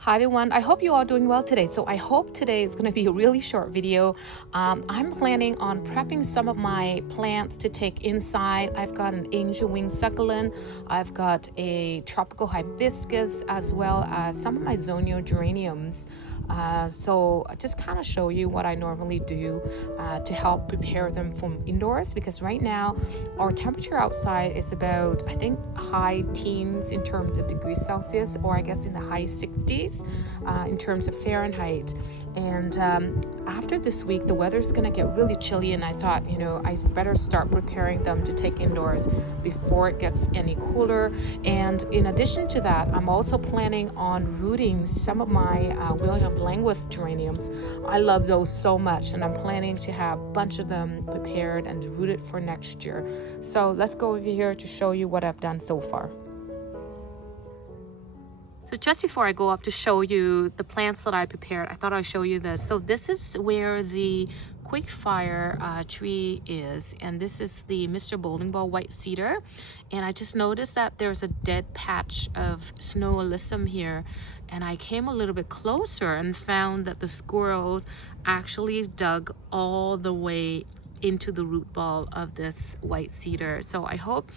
Hi everyone, I hope you all doing well today. So I hope today is going to be a really short video. I'm planning on prepping some of my plants to take inside. I've got an angel wing succulent, I've got a tropical hibiscus, as well as some of my zonio geraniums. So I just kind of show you what I normally do to help prepare them from indoors, because right now our temperature outside is about, I think, high teens in terms of degrees Celsius, or I guess in the high 60s in terms of Fahrenheit. And after this week, the weather's going to get really chilly, and I thought, I better start preparing them to take indoors before it gets any cooler. And in addition to that, I'm also planning on rooting some of my William Langworth geraniums. I love those so much, and I'm planning to have a bunch of them prepared and rooted for next year. So let's go over here to show you what I've done so far. So just before I go up to show you the plants that I prepared, I thought I'd show you this. So this is where the quick fire tree is, and this is the Mr. Bowling Ball white cedar. And I just noticed that there's a dead patch of snow alyssum here, and I came a little bit closer and found that the squirrels actually dug all the way into the root ball of this white cedar. So I hope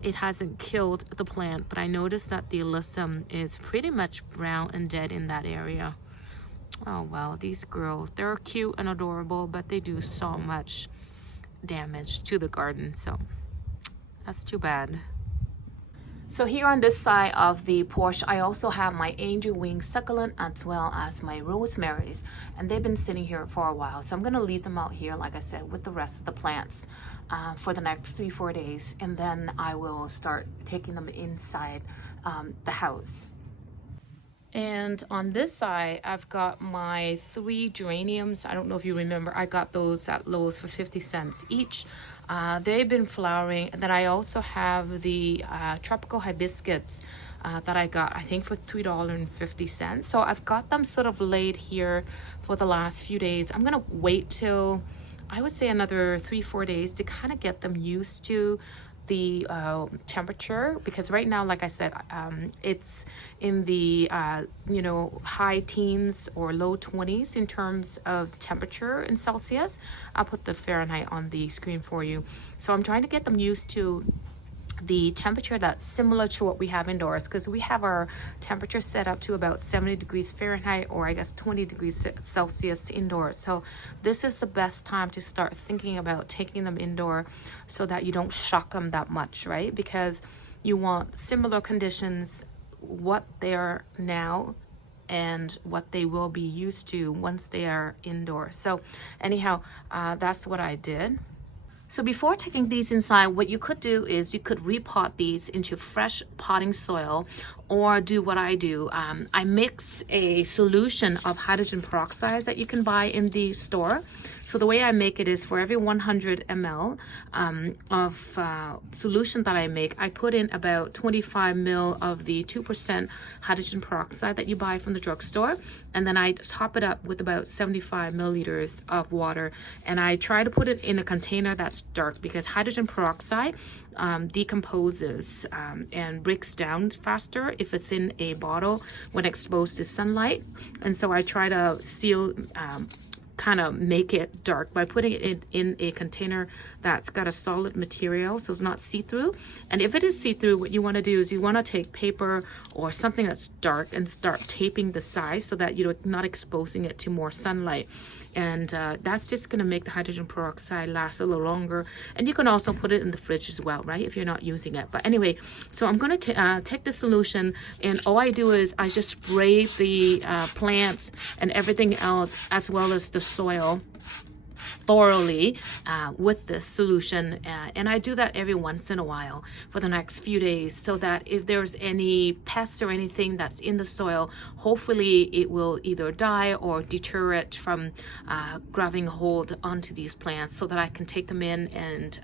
it hasn't killed the plant, but I noticed that the alyssum is pretty much brown and dead in that area. Oh well, these squirrels, they're cute and adorable, but they do so much damage to the garden, so that's too bad. So here on this side of the porch, I also have my angel wing succulent as well as my rosemaries, and they've been sitting here for a while. So I'm going to leave them out here, like I said, with the rest of the plants for the next 3-4 days, and then I will start taking them inside the house. And on this side, I've got my 3 geraniums. I don't know if you remember, I got those at Lowe's for 50 cents each. They've been flowering. And then I also have the tropical hibiscus that I got, I think, for $3.50. So I've got them sort of laid here for the last few days. I'm gonna wait till, I would say, another 3-4 days to kind of get them used to the temperature, because right now, like I said, it's in the high teens or low 20s in terms of temperature in Celsius. I'll put the Fahrenheit on the screen for you. So I'm trying to get them used to the temperature that's similar to what we have indoors, because we have our temperature set up to about 70 degrees Fahrenheit, or I guess 20 degrees Celsius indoors. So this is the best time to start thinking about taking them indoor so that you don't shock them that much, right? Because you want similar conditions, what they are now and what they will be used to once they are indoors. So anyhow, that's what I did. So before taking these inside, what you could do is you could repot these into fresh potting soil, or do what I do. I mix a solution of hydrogen peroxide that you can buy in the store. So the way I make it is, for every 100 ml of solution that I make, I put in about 25 ml of the 2% hydrogen peroxide that you buy from the drugstore. And then I top it up with about 75 milliliters of water. And I try to put it in a container that's dark, because hydrogen peroxide decomposes and breaks down faster if it's in a bottle when exposed to sunlight. And so I try to seal, kind of make it dark by putting it in a container that's got a solid material, so it's not see-through. And if it is see-through, what you want to do is you want to take paper or something that's dark and start taping the sides so that you're not exposing it to more sunlight. And that's just going to make the hydrogen peroxide last a little longer. And you can also put it in the fridge as well, right, if you're not using it. But anyway, so I'm going to take the solution, and all I do is I just spray the plants and everything else, as well as the soil, thoroughly with this solution, and I do that every once in a while for the next few days, so that if there's any pests or anything that's in the soil, hopefully it will either die or deter it from grabbing hold onto these plants, so that I can take them in and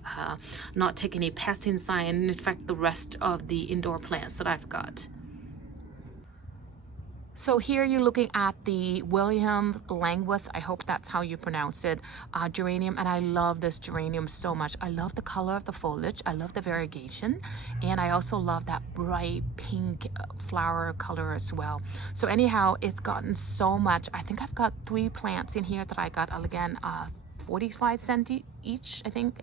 not take any pests inside and infect the rest of the indoor plants that I've got. So here you're looking at the William Langworth, I hope that's how you pronounce it, geranium, and I love this geranium so much. I love the color of the foliage, I love the variegation, and I also love that bright pink flower color as well. So anyhow, it's gotten so much. I think I've got 3 plants in here that I got, again, 45 cents each, I think,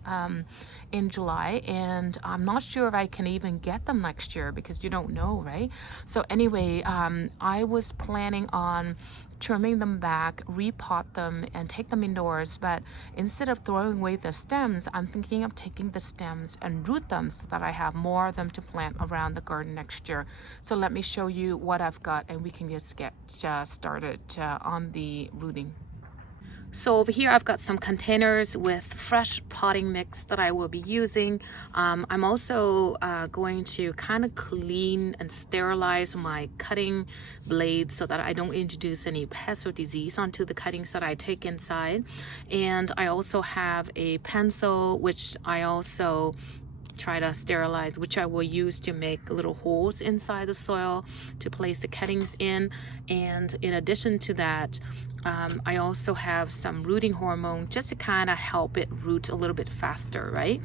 in July, and I'm not sure if I can even get them next year because you don't know, right? So anyway, I was planning on trimming them back, repot them, and take them indoors, but instead of throwing away the stems, I'm thinking of taking the stems and root them so that I have more of them to plant around the garden next year. So let me show you what I've got, and we can just get started on the rooting. So over here I've got some containers with fresh potting mix that I will be using. I'm also going to kind of clean and sterilize my cutting blades so that I don't introduce any pests or disease onto the cuttings that I take inside. And I also have a pencil which I also try to sterilize, which I will use to make little holes inside the soil to place the cuttings in. And in addition to that, I also have some rooting hormone just to kind of help it root a little bit faster, right?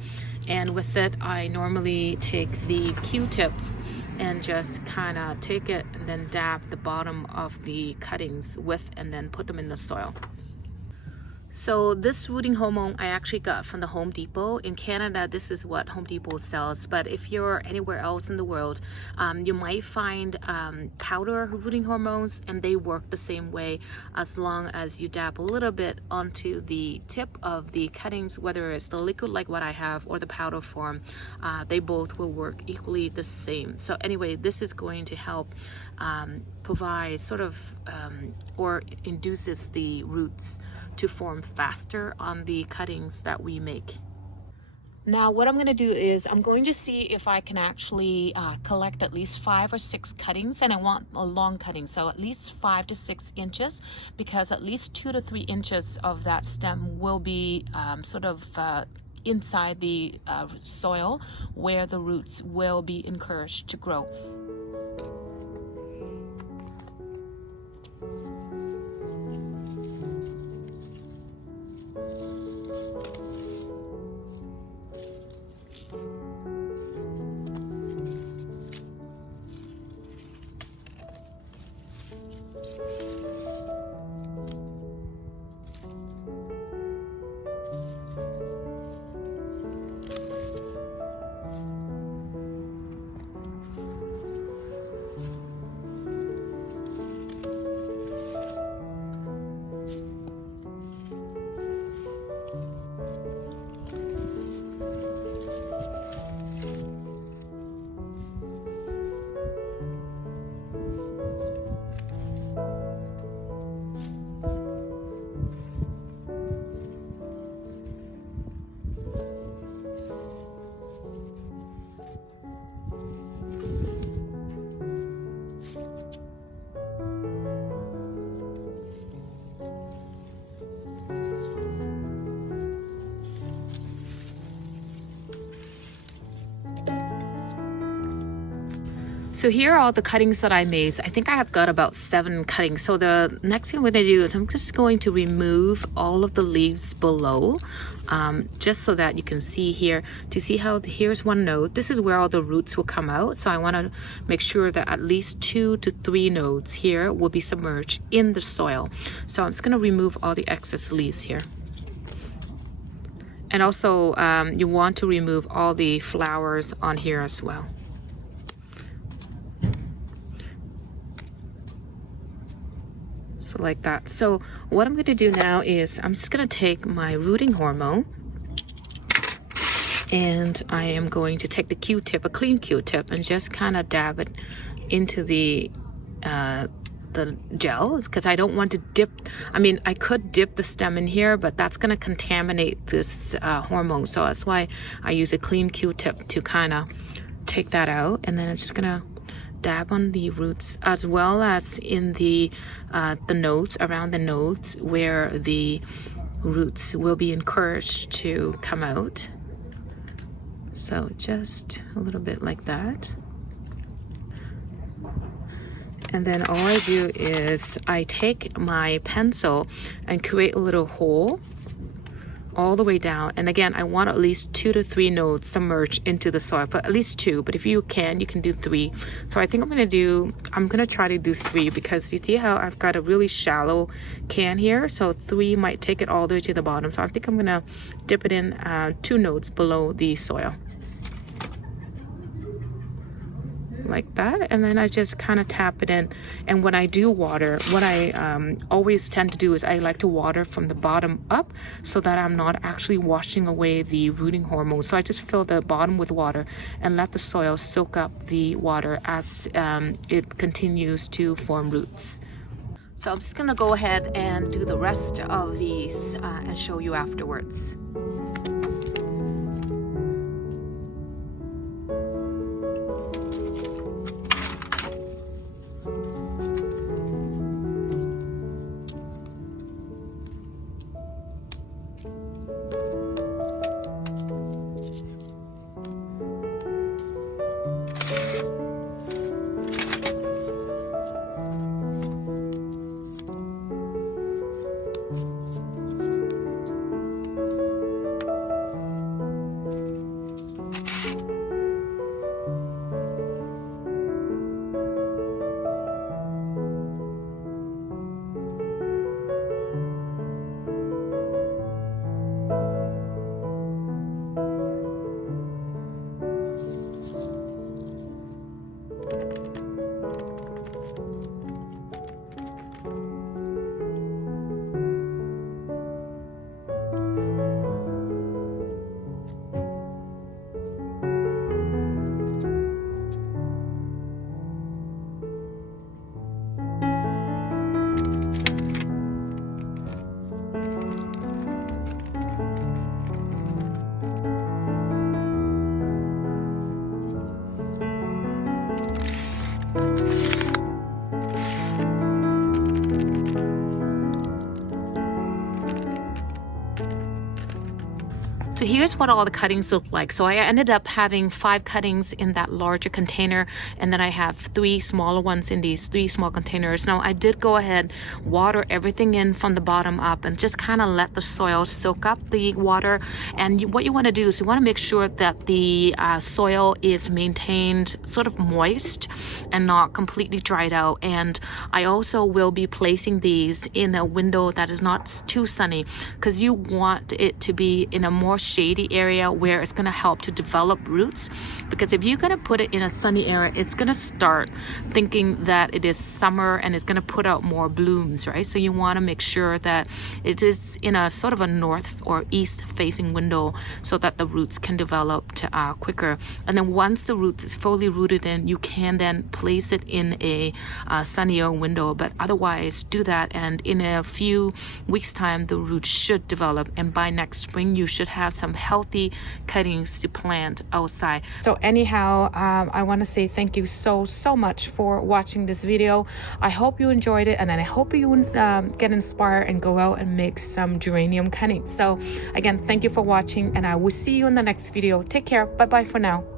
And with it, I normally take the Q-tips and just kind of take it and then dab the bottom of the cuttings with, and then put them in the soil. So this rooting hormone I actually got from the Home Depot. In Canada, this is what Home Depot sells, but if you're anywhere else in the world, you might find powder rooting hormones, and they work the same way as long as you dab a little bit onto the tip of the cuttings, whether it's the liquid like what I have or the powder form. They both will work equally the same. So anyway, this is going to help provide sort of or induces the roots to form faster on the cuttings that we make. Now what I'm going to do is I'm going to see if I can actually collect at least 5 or 6 cuttings, and I want a long cutting, so at least 5 to 6 inches, because at least 2 to 3 inches of that stem will be sort of inside the soil where the roots will be encouraged to grow. So here are all the cuttings that I made. I think I have got about 7 cuttings. So the next thing I'm going to do is I'm just going to remove all of the leaves below, just so that you can see here, to see how here's one node. This is where all the roots will come out. So I want to make sure that at least 2 to 3 nodes here will be submerged in the soil. So I'm just going to remove all the excess leaves here. And also you want to remove all the flowers on here as well. So like that. So what I'm going to do now is I'm just going to take my rooting hormone, and I am going to take the Q-tip, a clean Q-tip, and just kind of dab it into the gel, because I don't want to dip. I mean, I could dip the stem in here, but that's going to contaminate this hormone. So that's why I use a clean Q-tip to kind of take that out, and then I'm just going to dab on the roots as well as in the nodes, around the nodes where the roots will be encouraged to come out. So just a little bit like that. And then all I do is I take my pencil and create a little hole all the way down. And again, I want at least 2 to 3 nodes submerged into the soil, but at least 2. But if you can do 3. So I think I'm gonna try to do 3, because you see how I've got a really shallow can here. So 3 might take it all the way to the bottom. So I think I'm gonna dip it in 2 nodes below the soil. Like that, and then I just kind of tap it in. And when I do water, what I always tend to do is I like to water from the bottom up, so that I'm not actually washing away the rooting hormones. So I just fill the bottom with water and let the soil soak up the water as it continues to form roots. So I'm just gonna go ahead and do the rest of these and show you afterwards. So here's what all the cuttings look like. So I ended up having 5 cuttings in that larger container, and then I have 3 smaller ones in these 3 small containers. Now I did go ahead, water everything in from the bottom up, and just kind of let the soil soak up the water. And what you want to do is you want to make sure that the soil is maintained sort of moist and not completely dried out. And I also will be placing these in a window that is not too sunny, because you want it to be in a more shady area where it's going to help to develop roots. Because if you're going to put it in a sunny area, it's going to start thinking that it is summer and it's going to put out more blooms, right? So you want to make sure that it is in a sort of a north or east facing window, so that the roots can develop quicker. And then once the roots is fully rooted in, you can then place it in a sunnier window. But otherwise, do that, and in a few weeks time the roots should develop, and by next spring you should have some healthy cuttings to plant outside. So anyhow, I want to say thank you so much for watching this video. I hope you enjoyed it, and then I hope you get inspired and go out and make some geranium cuttings. So again, thank you for watching, and I will see you in the next video. Take care. Bye bye for now.